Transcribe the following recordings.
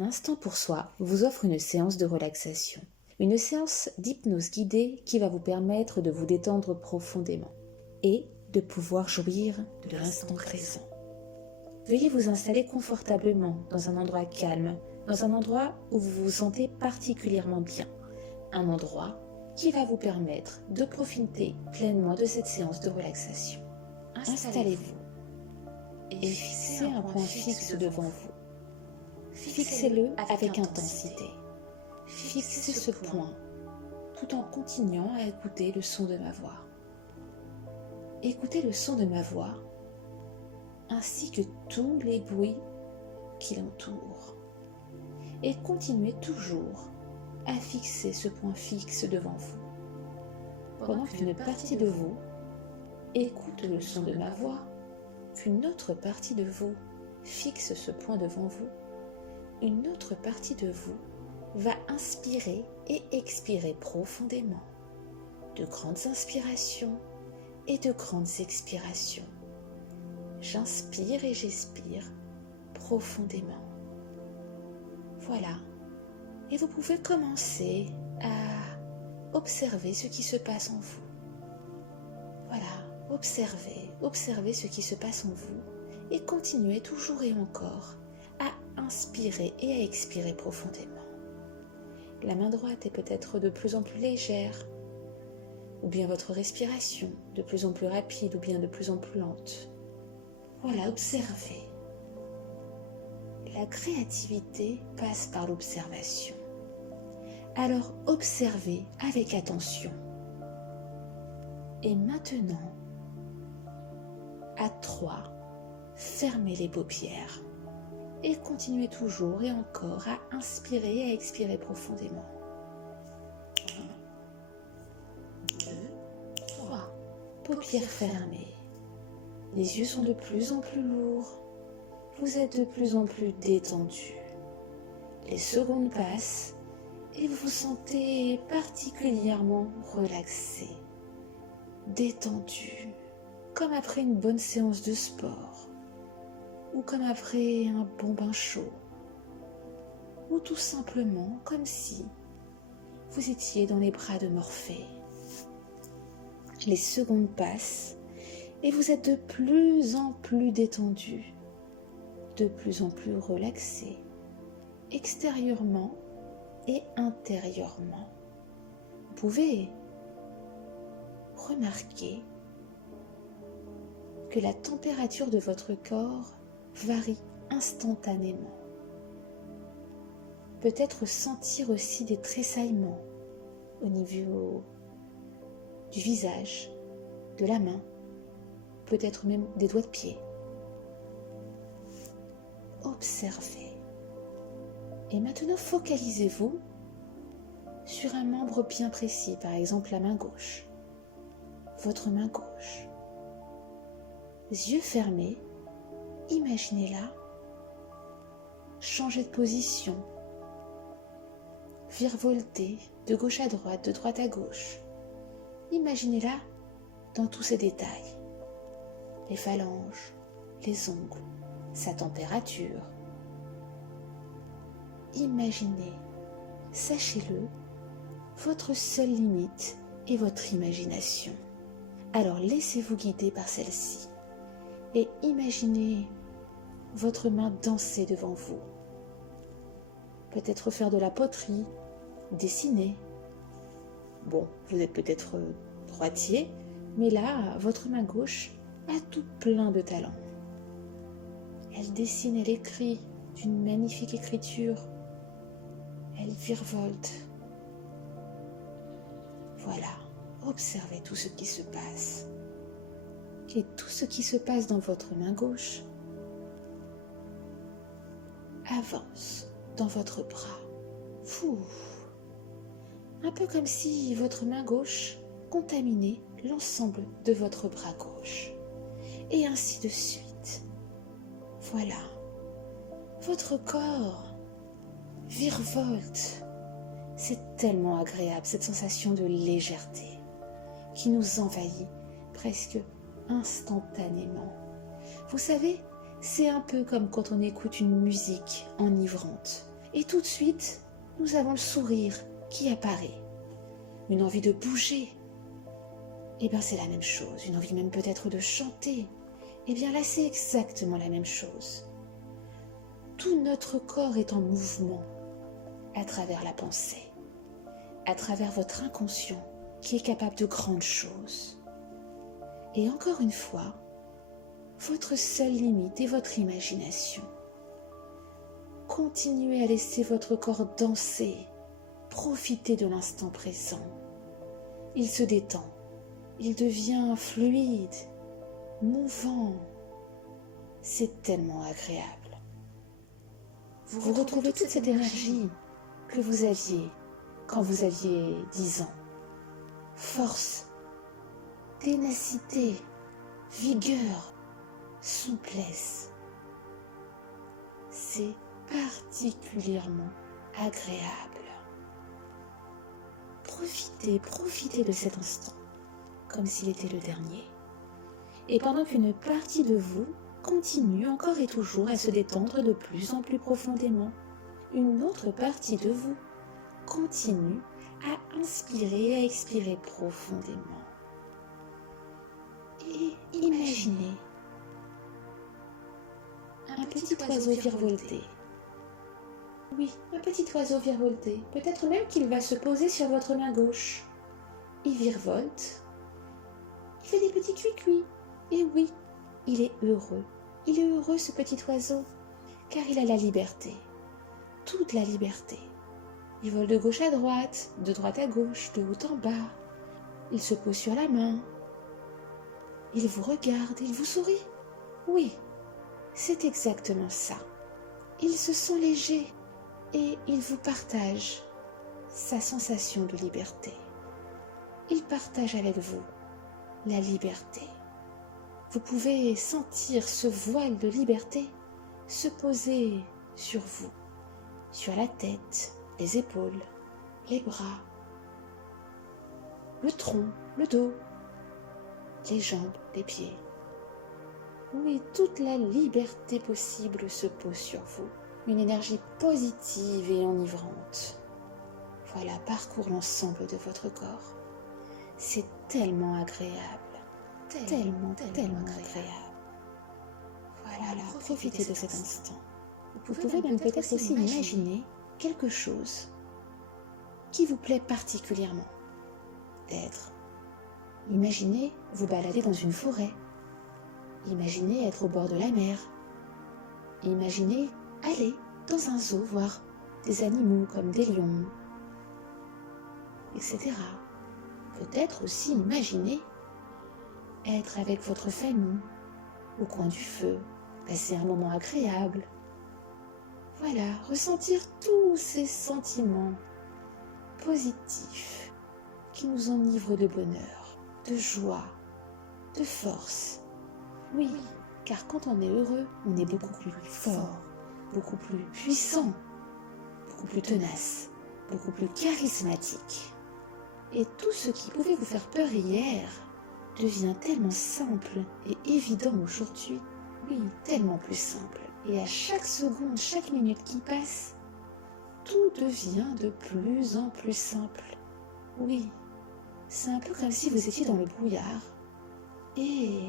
Un instant pour soi vous offre une séance de relaxation. Une séance d'hypnose guidée qui va vous permettre de vous détendre profondément et de pouvoir jouir de l'instant présent. Veuillez vous installer confortablement dans un endroit calme, dans un endroit où vous vous sentez particulièrement bien. Un endroit qui va vous permettre de profiter pleinement de cette séance de relaxation. Installez-vous et fixez un point fixe devant vous. Fixez-le avec intensité. Fixez ce point tout en continuant à écouter le son de ma voix. Écoutez le son de ma voix ainsi que tous les bruits qui l'entourent. Et continuez toujours à fixer ce point fixe devant vous. Pendant qu'une partie de vous écoute le son de ma voix, qu'une autre partie de vous fixe ce point devant vous, une autre partie de vous va inspirer et expirer profondément. De grandes inspirations et de grandes expirations. J'inspire et j'expire profondément. Voilà. Et vous pouvez commencer à observer ce qui se passe en vous. Voilà, observez ce qui se passe en vous et continuez toujours et encore à inspirer et à expirer profondément. La main droite est peut-être de plus en plus légère, ou bien votre respiration de plus en plus rapide, ou bien de plus en plus lente. Voilà, observez. La créativité passe par l'observation. Alors observez avec attention. Et maintenant, à 3, fermez les paupières. Et continuez toujours et encore à inspirer et à expirer profondément. 1, 2, 3. Paupières fermées. Les yeux sont de plus en plus lourds. Vous êtes de plus en plus détendu. Les secondes passent et vous vous sentez particulièrement relaxé, détendu, comme après une bonne séance de sport. Ou comme après un bon bain chaud, ou tout simplement comme si vous étiez dans les bras de Morphée. Les secondes passent et vous êtes de plus en plus détendu, de plus en plus relaxé, extérieurement et intérieurement. Vous pouvez remarquer que la température de votre corps varie instantanément. Peut-être sentir aussi des tressaillements au niveau du visage, de la main, peut-être même des doigts de pied. Observez. Et maintenant, focalisez-vous sur un membre bien précis, par exemple la main gauche, votre main gauche. Les yeux fermés, imaginez-la changer de position, virevolter de gauche à droite, de droite à gauche. Imaginez-la dans tous ses détails. Les phalanges, les ongles, sa température. Imaginez, sachez-le, votre seule limite est votre imagination. Alors laissez-vous guider par celle-ci et imaginez votre main danser devant vous. Peut-être faire de la poterie, dessiner. Bon, vous êtes peut-être droitier, mais là, votre main gauche a tout plein de talent. Elle dessine, elle écrit d'une magnifique écriture. Elle virevolte. Voilà, observez tout ce qui se passe. Et tout ce qui se passe dans votre main gauche avance dans votre bras. Fou. Un peu comme si votre main gauche contaminait l'ensemble de votre bras gauche. Et ainsi de suite. Voilà. Votre corps virevolte. C'est tellement agréable, cette sensation de légèreté qui nous envahit presque instantanément. Vous savez, c'est un peu comme quand on écoute une musique enivrante Et tout de suite, nous avons le sourire qui apparaît. Une envie de bouger. Eh bien, c'est la même chose. Une envie même peut-être de chanter. Eh bien, là, c'est exactement la même chose. Tout notre corps est en mouvement à travers la pensée, à travers votre inconscient qui est capable de grandes choses. Et encore une fois, votre seule limite est votre imagination. Continuez à laisser votre corps danser, profitez de l'instant présent. Il se détend, il devient fluide, mouvant. C'est tellement agréable. Vous retrouvez toute cette énergie que vous aviez quand vous aviez 10 ans. Force, ténacité, vigueur, souplesse. C'est particulièrement agréable. Profitez de cet instant, comme s'il était le dernier. Et pendant qu'une partie de vous continue encore et toujours à se détendre de plus en plus profondément, une autre partie de vous continue à inspirer et à expirer profondément. Et imaginez un petit oiseau virevolter. Oui, un petit oiseau virevolter. Peut-être même qu'il va se poser sur votre main gauche. Il virevolte. Il fait des petits cuits-cuits. Et oui, il est heureux. Il est heureux, ce petit oiseau, car il a la liberté. Toute la liberté. Il vole de gauche à droite à gauche, de haut en bas. Il se pose sur la main. Il vous regarde, il vous sourit. Oui, c'est exactement ça. Il se sent léger et il vous partage sa sensation de liberté. Il partage avec vous la liberté. Vous pouvez sentir ce voile de liberté se poser sur vous, sur la tête, les épaules, les bras, le tronc, le dos, les jambes, les pieds. Oui, toute la liberté possible se pose sur vous. Une énergie positive et enivrante. Voilà, parcourt l'ensemble de votre corps. C'est tellement agréable. Tellement agréable. Voilà, profitez de cet instant. Vous pouvez même peut-être aussi imaginer quelque chose qui vous plaît particulièrement. Peut-être. Imaginez vous balader dans une forêt. Imaginez être au bord de la mer. Imaginez aller dans un zoo voir des animaux comme des lions, etc. Peut-être aussi imaginer être avec votre famille au coin du feu, passer un moment agréable. Voilà, ressentir tous ces sentiments positifs qui nous enivrent de bonheur, de joie, de force. Oui, car quand on est heureux, on est beaucoup plus fort, beaucoup plus puissant, beaucoup plus tenace, beaucoup plus charismatique. Et tout ce qui pouvait vous faire peur hier devient tellement simple et évident aujourd'hui. Oui, tellement plus simple. Et à chaque seconde, chaque minute qui passe, tout devient de plus en plus simple. Oui, c'est un peu comme si vous étiez dans le brouillard et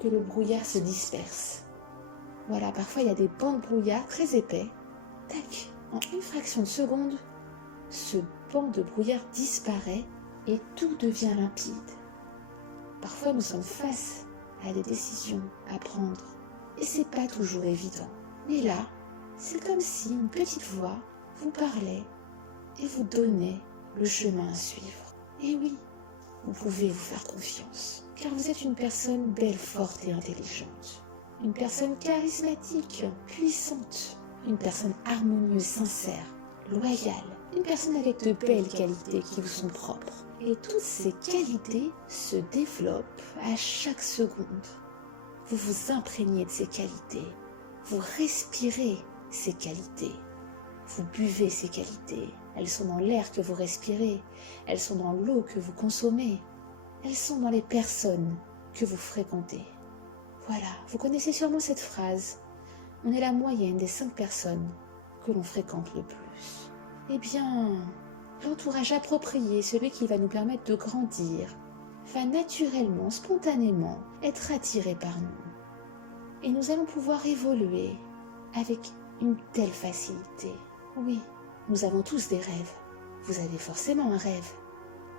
que le brouillard se disperse. Voilà, parfois il y a des bancs de brouillard très épais. Tac, en une fraction de seconde, ce banc de brouillard disparaît et tout devient limpide. Parfois nous sommes face à des décisions à prendre et c'est pas toujours évident. Mais là, c'est comme si une petite voix vous parlait et vous donnait le chemin à suivre. Et oui, vous pouvez vous faire confiance, car vous êtes une personne belle, forte et intelligente. Une personne charismatique, puissante, une personne harmonieuse, sincère, loyale, une personne avec de belles qualités qui vous sont propres. Et toutes ces qualités se développent à chaque seconde. Vous vous imprégnez de ces qualités, vous respirez ces qualités, vous buvez ces qualités. Elles sont dans l'air que vous respirez, elles sont dans l'eau que vous consommez, elles sont dans les personnes que vous fréquentez. Voilà, vous connaissez sûrement cette phrase. On est la moyenne des 5 personnes que l'on fréquente le plus. Eh bien, l'entourage approprié, celui qui va nous permettre de grandir, va naturellement, spontanément être attiré par nous. Et nous allons pouvoir évoluer avec une telle facilité. Oui, nous avons tous des rêves. Vous avez forcément un rêve,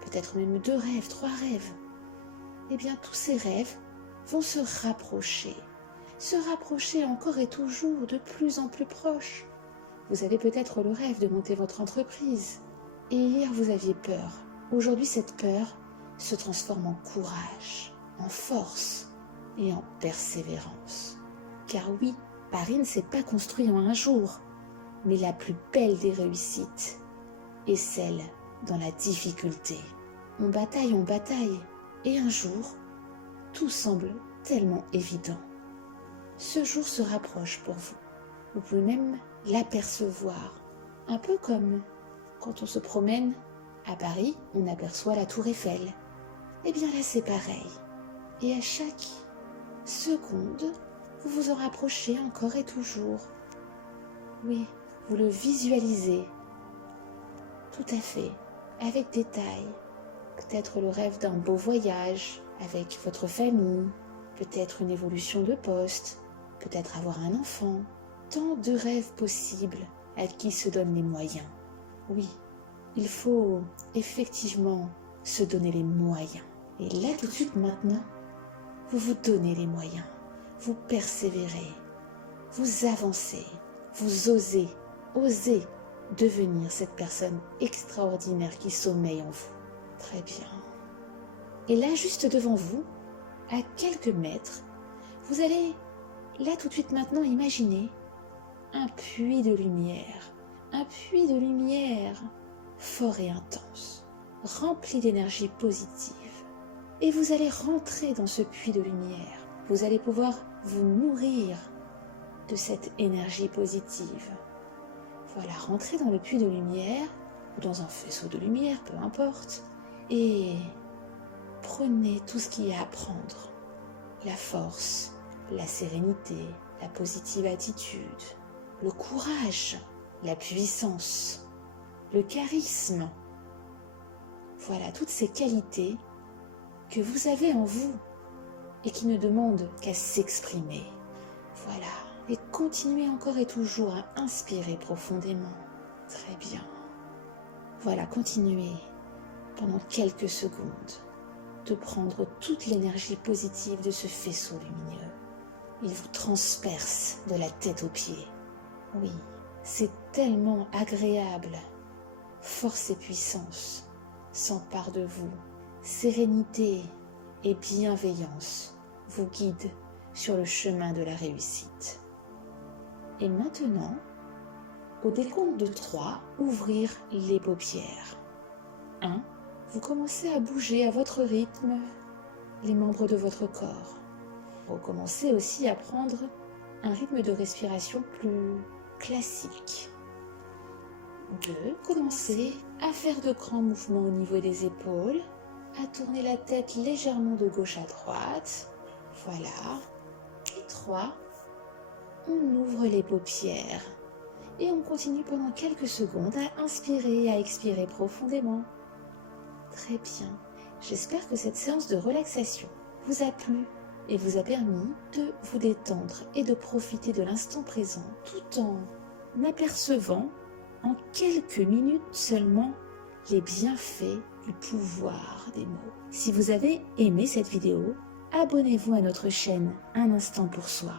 peut-être même 2 rêves, 3 rêves. Eh bien, tous ces rêves vont se rapprocher encore et toujours de plus en plus proches. Vous avez peut-être le rêve de monter votre entreprise. Et hier, vous aviez peur. Aujourd'hui, cette peur se transforme en courage, en force et en persévérance. Car oui, Paris ne s'est pas construit en un jour, mais la plus belle des réussites est celle dans la difficulté. On bataille, et un jour, tout semble tellement évident. Ce jour se rapproche pour vous. Vous pouvez même l'apercevoir, un peu comme quand on se promène à Paris, on aperçoit la tour Eiffel. Eh bien là, c'est pareil. Et à chaque seconde, vous vous en rapprochez encore et toujours. Oui, vous le visualisez. Tout à fait, avec détail. Peut-être le rêve d'un beau voyage avec votre famille, peut-être une évolution de poste, peut-être avoir un enfant. Tant de rêves possibles à qui se donnent les moyens. Oui, il faut effectivement se donner les moyens. Et là, tout de suite, maintenant, vous vous donnez les moyens. Vous persévérez, vous avancez, vous osez devenir cette personne extraordinaire qui sommeille en vous. Très bien. Et là, juste devant vous, à quelques mètres, vous allez, là tout de suite maintenant, imaginer un puits de lumière fort et intense, rempli d'énergie positive. Et vous allez rentrer dans ce puits de lumière. Vous allez pouvoir vous nourrir de cette énergie positive. Voilà, rentrez dans le puits de lumière, ou dans un faisceau de lumière, peu importe, et prenez tout ce qu'il y a à prendre. La force, la sérénité, la positive attitude, le courage, la puissance, le charisme. Voilà, toutes ces qualités que vous avez en vous et qui ne demandent qu'à s'exprimer. Voilà, et continuez encore et toujours à inspirer profondément. Très bien. Voilà, continuez pendant quelques secondes de prendre toute l'énergie positive de ce faisceau lumineux. Il vous transperce de la tête aux pieds. Oui, c'est tellement agréable. Force et puissance s'emparent de vous. Sérénité et bienveillance vous guident sur le chemin de la réussite. Et maintenant, au décompte de 3, ouvrir les paupières. 1. Vous commencez à bouger à votre rythme les membres de votre corps. Vous commencez aussi à prendre un rythme de respiration plus classique. 2. Commencez à faire de grands mouvements au niveau des épaules, à tourner la tête légèrement de gauche à droite. Voilà. Et 3. On ouvre les paupières et on continue pendant quelques secondes à inspirer et à expirer profondément. Très bien. J'espère que cette séance de relaxation vous a plu et vous a permis de vous détendre et de profiter de l'instant présent tout en apercevant en quelques minutes seulement les bienfaits du pouvoir des mots. Si vous avez aimé cette vidéo, abonnez-vous à notre chaîne Un instant pour soi